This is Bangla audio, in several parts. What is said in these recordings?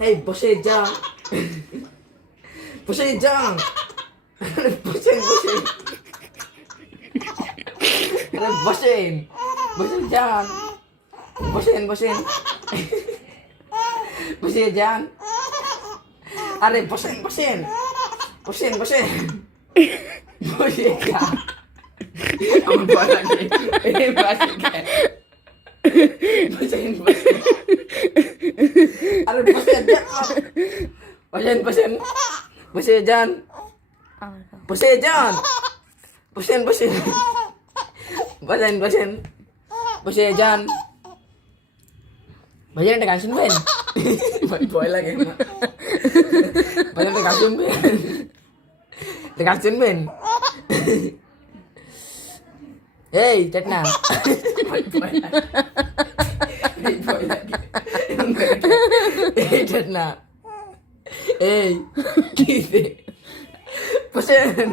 এই বসে যান বসে যান বসেন বসেন বসেন বসে যান বসেন বসেন বসে যান আরে বসেন বসেন বসেন বসেন বসে যান আমার ভয় লাগে এই বসে যান বসেন বসেন আরে বসে যান বসেন বসেন বসে যান বসে যান বসেন বসেন বসেন বসেন বসে যান ভাইয়া একটা গান শুনবেন ভয় লাগে ভাইয়া একটা গান শুনবেন একটা গান শুনবেন এই টেটনা এই টেটনা এই কি বসেন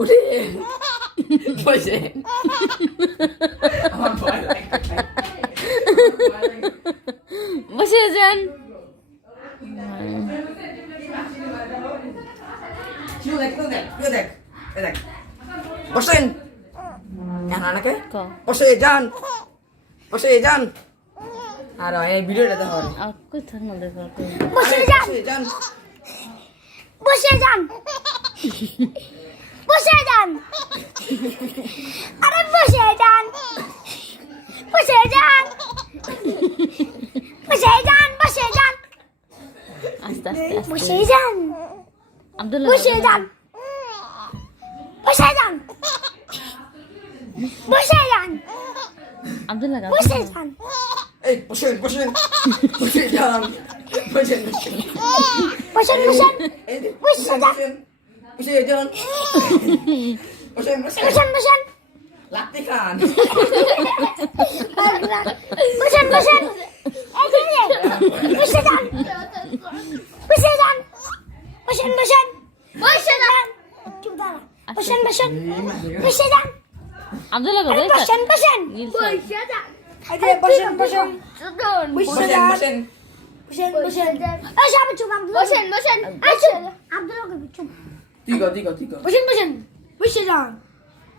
উঠেন বসেন আমার ভয় লাগে বসে যান বসেন বসে যান বসে যান আর এই ভিডিওটা দেখো কোথাও না দেখো বসে যান বসে যান বসে যান আরে বসে যান বসে যান বসে যান বসে যান আস্তে আস্তে বসে যান আব্দুল্লাহ বসে যান বসে যান বসে যান আব্দুল্লাহ বসে যান এই বসেন বসেন বসে যান বসেন বসেন বসেন বসেন এই যে, বসে যান বসে যান বসেন বসেন বসেন বসেন লাত্তি খান বসেন বসেন এই যে, বসে যান বসে যান বসেন বসেন বসে যান চুপ দাঁড়া বসেন বসেন বসে যান আব্দুল্লাহ আরে বসেন বসেন বসে যান এই যে বসেন বসেন বসে বসেন যান বসেন বসেন বসেন এই সব চুপ বসেন বসেন আব্দুল্লাহ চুপ ঠিক আছে বসেন বসেন বসে যান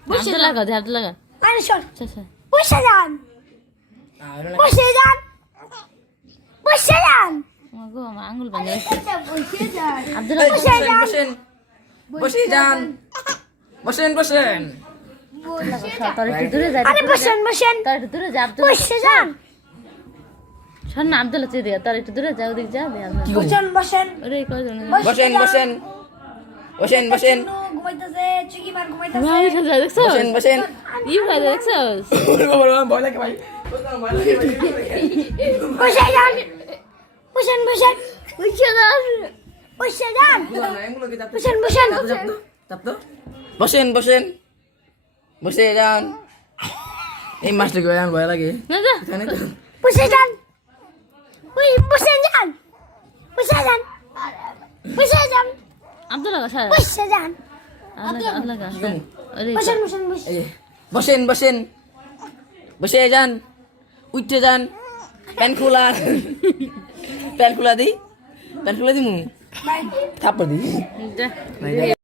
বসে আব্দুল্লাহ যান আব্দুল্লাহ আরে শোন আচ্ছা বসে যান বসে যান বসে যান গো আমার আঙ্গুল ভাঙে বসে যান আব্দুল্লাহ বসেন বসেন বসে যান বসেন বসেন তোর একটু দূরে যা আরে বসেন বসেন তোর একটু দূরে যা আব্দুল্লাহ বসে যান শোন না আব্দুল্লাহ চেয়ে দিয়া তোর একটু দূরে যা ওদিক যা দে বসেন বসেন ওরে কয়জন বসেন বসেন বসেন বসেন ঘুমাইতেছে চুকি মার ঘুমাইতেছে ভাই সাজা দেখছো বসেন বসেন ই ভাই দেখছস ভয় লাগে ভাই বসে যান বসেন বসেন বসে যান বসে যান বসেন বসেন বসেন বসেন বসে যান এই মাছটাকে আমার ভয় লাগে না যা জানি তো বসে যান বসে যান বসে যান বসে যান আব্দুল্লাহ সাজা বসে যান আল্লাহ ওরে বসেন বসেন বসেন এই যে, বসেন বসেন বসে যান উঠতে যান প্যান্ট খোলা প্যান্ট খোলা দি মু থাপ্পড় দি যা নাই, নাই।